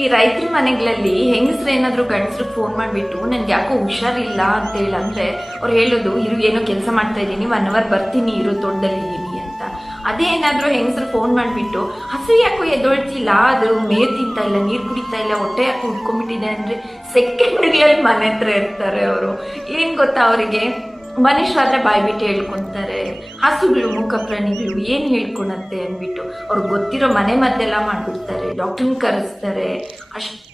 ಈ ರೈತರ ಮನೆಗಳಲ್ಲಿ ಹೆಂಗಸ್ರು ಏನಾದರೂ ಗಂಡಸ್ರಿಗೆ ಫೋನ್ ಮಾಡಿಬಿಟ್ಟು ನನಗೆ ಯಾಕೋ ಹುಷಾರಿಲ್ಲ ಅಂತೇಳಿ ಅಂದರೆ ಅವ್ರು ಹೇಳೋದು ಏನೋ ಕೆಲಸ ಮಾಡ್ತಾ ಇದ್ದೀನಿ 1 ಅವರ್ ಬರ್ತೀನಿ ಇರೋ ತೋಟದಲ್ಲಿದ್ದೀನಿ ಅಂತ. ಅದೇ ಏನಾದರೂ ಹೆಂಗಸ್ರು ಫೋನ್ ಮಾಡಿಬಿಟ್ಟು ಹಸು ಯಾಕೋ ಎದ್ದೊಳ್ತಿಲ್ಲ, ಅದು ಮೇವು ತಿಂತಾ ಇಲ್ಲ, ನೀರು ಕುಡಿತಾ ಇಲ್ಲ, ಹೊಟ್ಟೆ ಯಾಕೋ ಉಟ್ಕೊಂಡ್ಬಿಟ್ಟಿದೆ ಅಂದರೆ ಸೆಕೆಂಡ್ಗಳಲ್ಲಿ ಮನೆ ಹತ್ರ ಇರ್ತಾರೆ ಅವರು. ಏನು ಗೊತ್ತಾ, ಅವರಿಗೆ ಮನುಷ್ಯರಾದ್ರೆ ಬಾಯ್ಬಿಟ್ಟು ಹೇಳ್ಕೊಳ್ತಾರೆ, ಹಸುಗಳು ಮೂಕ ಪ್ರಾಣಿಗಳು ಏನು ಹೇಳ್ಕೊಳತ್ತೆ ಅಂದ್ಬಿಟ್ಟು ಅವ್ರಿಗೆ ಗೊತ್ತಿರೋ ಮನೆ ಮದ್ದೆಲ್ಲ ಮಾಡಿಬಿಡ್ತಾರೆ, ಡಾಕ್ಟ್ರನ್ನ ಕರೆಸ್ತಾರೆ. ಅಷ್ಟು